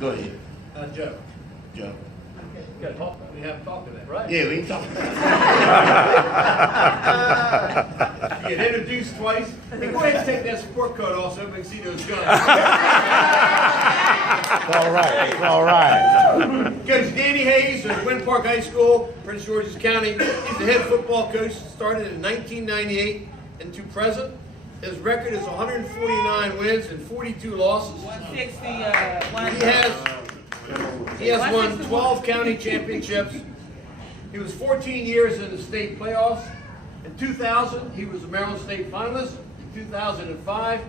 Go ahead. Joe. Joe. We haven't talked about that, right? Yeah, we ain't talking about that. You get introduced twice. Hey, go ahead and take that sport coat off so everybody can see those guns. All right. It's all right. Coach Danny Hayes of Gwynn Park High School, Prince George's County. He's the head football coach, started in 1998 and to present. His record is 149 wins and 42 losses. 160, He has won 12 county championships. He was 14 years in the state playoffs. In 2000, he was a Maryland State finalist. In 2005,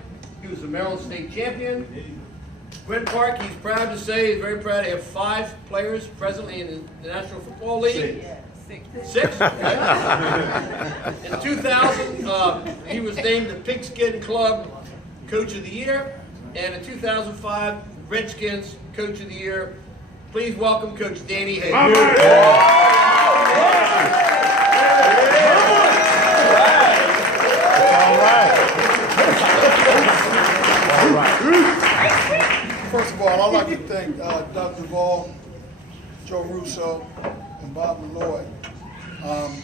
he was the Maryland State champion. Gwynn Park, he's proud to say, he's very proud to have 5 players presently in the National Football League. 6? Okay. In 2000, he was named the Pigskin Club Coach of the Year. And in 2005, Redskins Coach of the Year. Please welcome Coach Danny Hayes. All right. First of all, I'd like to thank Doug Duvall, Joe Russo, and Bob Malloy.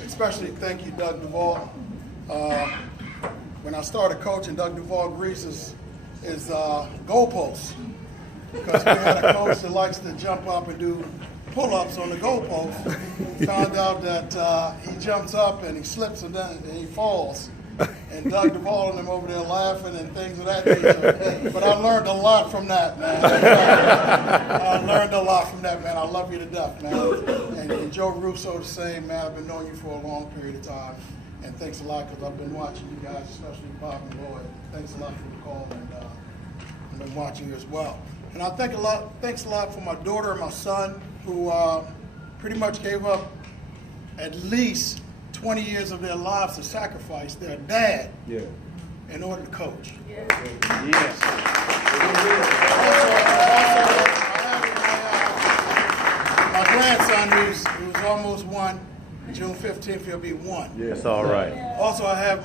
Especially thank you, Doug Duvall. When I started coaching, Doug Duvall greases his goalposts. Because we had a coach that likes to jump up and do pull-ups on the goalpost. Found out that he jumps up and he slips and he falls. And Doug Duvall and them over there laughing and things of that nature. But I learned a lot from that, man. I learned a lot from that, man. I love you to death, man. And Joe Russo the same, man. I've been knowing you for a long period of time. And thanks a lot because I've been watching you guys, especially Bob and Lloyd. Thanks a lot for the call, and I've been watching you as well. And I thanks a lot for my daughter and my son, who pretty much gave up at least 20 years of their lives to sacrifice their dad in order to coach. Yes. My grandson, who's almost 1, June 15th, he'll be 1. That's all right. Also, I have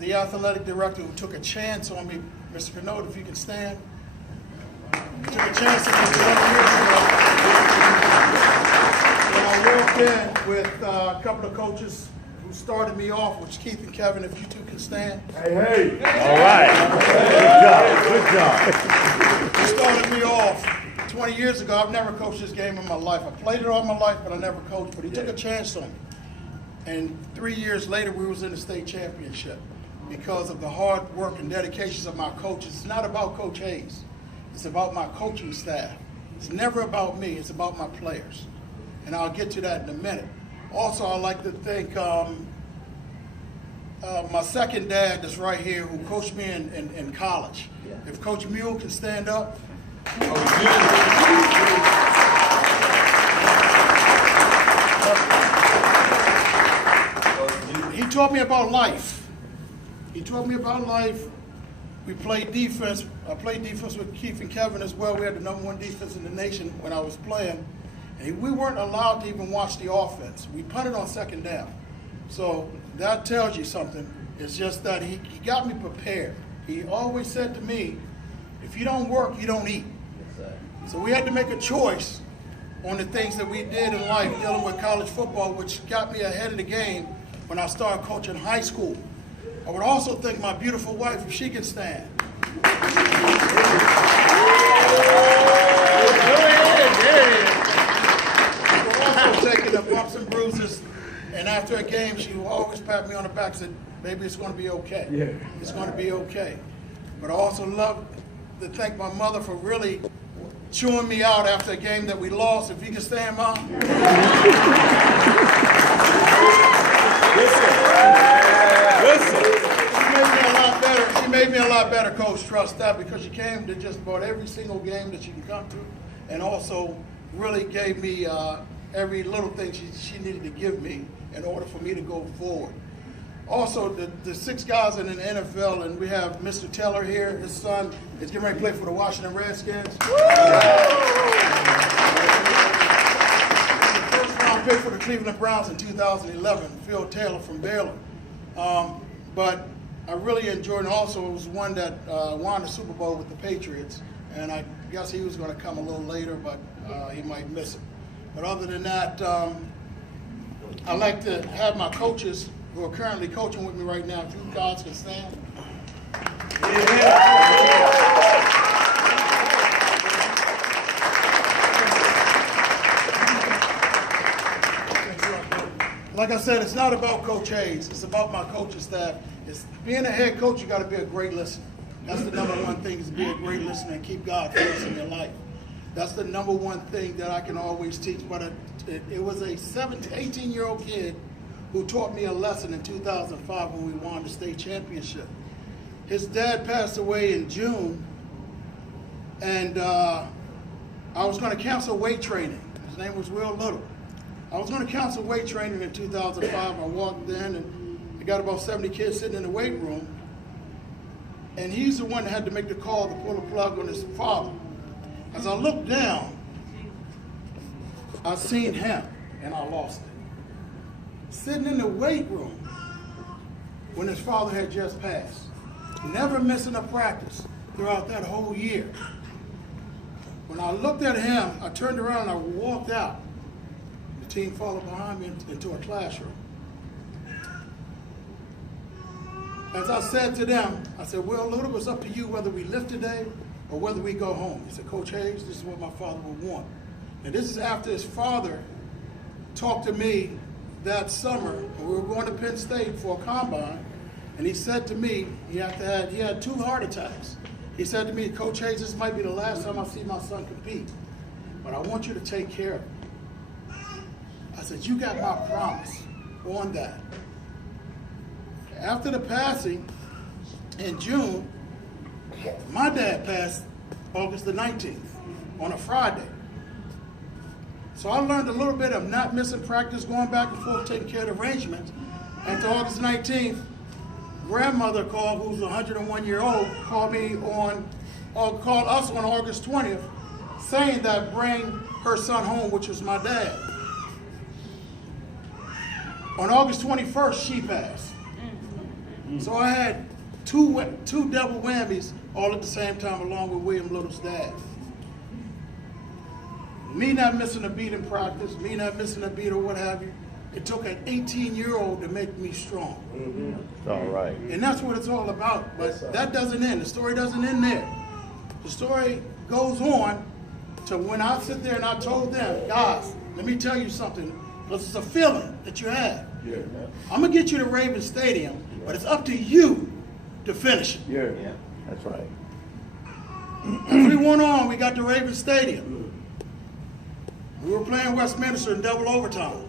the athletic director who took a chance on me, Mr. Canode, if you can stand. Took a chance to get 1 year ago. When I walked in with a couple of coaches who started me off, which Keith and Kevin, if you two can stand. Hey. All right. Good job. He started me off 20 years ago. I've never coached this game in my life. I played it all my life, but I never coached. But he took a chance on me. And 3 years later, we was in the state championship because of the hard work and dedications of my coaches. It's not about Coach Hayes. It's about my coaching staff. It's never about me. It's about my players. And I'll get to that in a minute. Also, I'd like to thank my second dad that's right here who coached me in college. If Coach Mule can stand up. He taught me about life. He taught me about life. We played defense. I played defense with Keith and Kevin as well. We had the #1 defense in the nation when I was playing. And we weren't allowed to even watch the offense. We punted on 2nd down. So that tells you something. It's just that he got me prepared. He always said to me, if you don't work, you don't eat. So we had to make a choice on the things that we did in life dealing with college football, which got me ahead of the game when I started coaching high school. I would also thank my beautiful wife, if she can stand. We're also taking the bumps and bruises, and after a game, she will always pat me on the back and say, baby, it's going to be okay. It's going to be okay. But I also love to thank my mother for really chewing me out after a game that we lost. If you can stand, Mom. Listen. She made me a lot better, Coach. Trust that, because she came to just about every single game that you can come to, and also really gave me every little thing she needed to give me in order for me to go forward. Also, the 6 guys in the NFL, and we have Mr. Taylor here. His son is getting ready to play for the Washington Redskins. The first-round pick for the Cleveland Browns in 2011, Phil Taylor from Baylor. But I really enjoyed, and also it was one that won the Super Bowl with the Patriots. and I guess he was going to come a little later, but he might miss it. But other than that, I'd like to have my coaches who are currently coaching with me right now, if you guys can stand. Like I said, it's not about Coach Hayes. It's about my coaching staff. It's being a head coach, you got to be a great listener. That's the number one thing, is to be a great listener and keep God first in your life. That's the number one thing that I can always teach. But it was a 18-year-old kid who taught me a lesson in 2005 when we won the state championship. His dad passed away in June, and I was going to cancel weight training. His name was Will Little. I was going to cancel weight training in 2005. I walked in, and I got about 70 kids sitting in the weight room, and he's the one that had to make the call to pull the plug on his father. As I looked down, I seen him, and I lost it. Sitting in the weight room when his father had just passed, never missing a practice throughout that whole year. When I looked at him, I turned around and I walked out. The team followed behind me into a classroom. As I said to them, I said, well, Little, it's up to you whether we live today or whether we go home. He said, Coach Hayes, this is what my father would want. And this is after his father talked to me that summer, and we were going to Penn State for a combine, and he said to me, he had 2 heart attacks. He said to me, Coach Hayes, this might be the last time I see my son compete, but I want you to take care of him. I said, you got my promise on that. After the passing in June, my dad passed August the 19th on a Friday. So I learned a little bit of not missing practice, going back and forth, taking care of the arrangements. After August 19th, grandmother called, who's 101-year-old, called us on August 20th, saying that bring her son home, which was my dad. On August 21st, she passed. So I had two double whammies all at the same time, along with William Little's dad. Me not missing a beat in practice, me not missing a beat or what have you, it took an 18-year-old to make me strong. It's all right. And that's what it's all about. But that doesn't end. The story doesn't end there. The story goes on to when I sit there and I told them, guys, let me tell you something, because it's a feeling that you have. Yeah. I'm going to get you to Raven Stadium, but it's up to you to finish it. Yeah. That's right. As we went on, we got to Raven Stadium. We were playing Westminster in double overtime.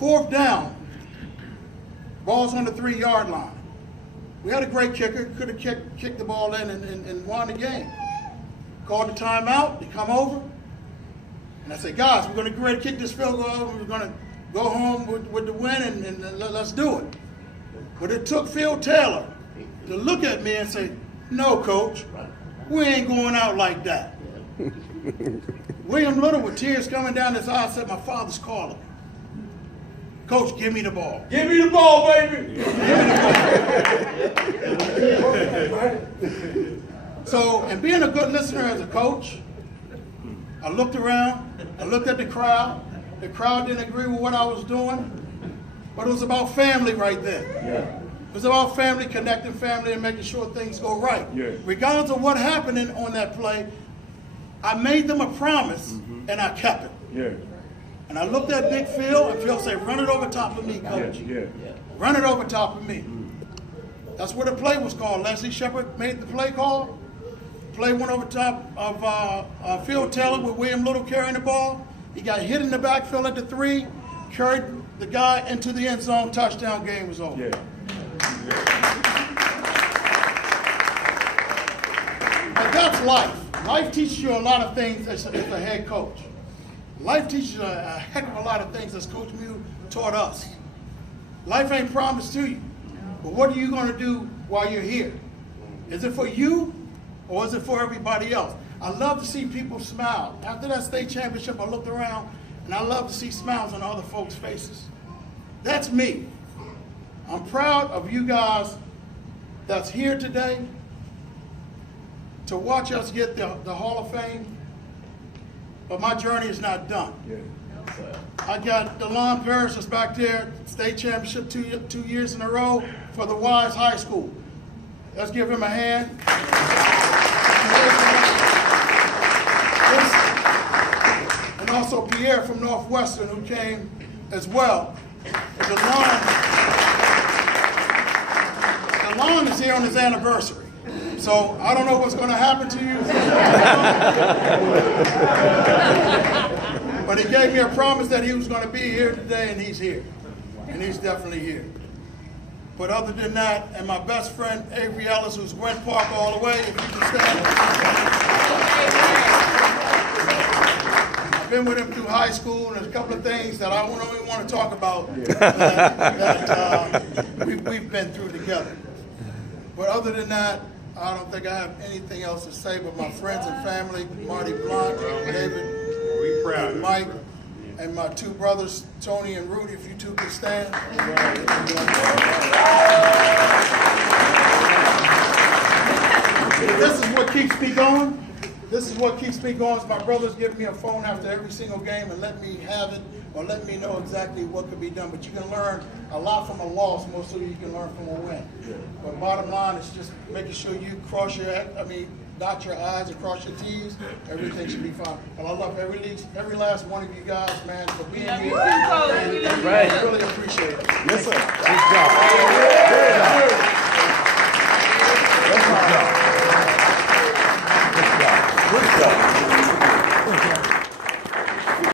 4th down, ball's on the 3-yard line. We had a great kicker, could have kicked the ball in and won the game. Called the timeout, they come over, and I said, guys, we're going to go ahead and kick this field goal, we're going to go home with the win, and let's do it. But it took Phil Taylor to look at me and say, no, Coach, we ain't going out like that. William Little, with tears coming down his eyes, said, my father's calling me. Coach, give me the ball. Give me the ball, baby. So, and being a good listener as a coach, I looked around, I looked at the crowd. The crowd didn't agree with what I was doing, but it was about family right there. Yeah. It was about family, connecting family, and making sure things go right. Yeah. Regardless of what happened on that play, I made them a promise, and I kept it. Yeah. And I looked at Big Phil, and Phil said, run it over top of me, Coach. Yeah. Run it over top of me. That's what the play was called. Leslie Shepard made the play call. Play went over top of Phil Taylor with William Little carrying the ball. He got hit in the backfield at the 3, carried the guy into the end zone, touchdown, game was over. Yeah. But that's life. Life teaches you a lot of things as a head coach. Life teaches you a heck of a lot of things as Coach Mew taught us. Life ain't promised to you. But what are you going to do while you're here? Is it for you or is it for everybody else? I love to see people smile. After that state championship, I looked around and I love to see smiles on other folks' faces. That's me. I'm proud of you guys that's here today to watch us get the Hall of Fame, but my journey is not done. I got DeLon Parrish is back there, state championship two years in a row for the Wise High School. Let's give him a hand. And also Pierre from Northwestern, who came as well. DeLon is here on his anniversary. So I don't know what's going to happen to you. But he gave me a promise that he was going to be here today, and he's here. And he's definitely here. But other than that, and my best friend, Avery Ellis, who's Gwent Park all the way, if you can stand. I've been with him through high school, and there's a couple of things that I don't really want to talk about that we've been through together. But other than that, I don't think I have anything else to say, but my friends and family, Marty Blunt, David, and Mike, and my two brothers, Tony and Rudy, if you two could stand. This is what keeps me going. This is what keeps me going. Is my brothers give me a phone after every single game and let me have it, or let me know exactly what could be done. But you can learn a lot from a loss, more so you can learn from a win. But bottom line is just making sure you dot your I's and cross your T's. Everything should be fine. And I love every last one of you guys, man, for being here. Right. I really appreciate it. Yes, sir. Good job.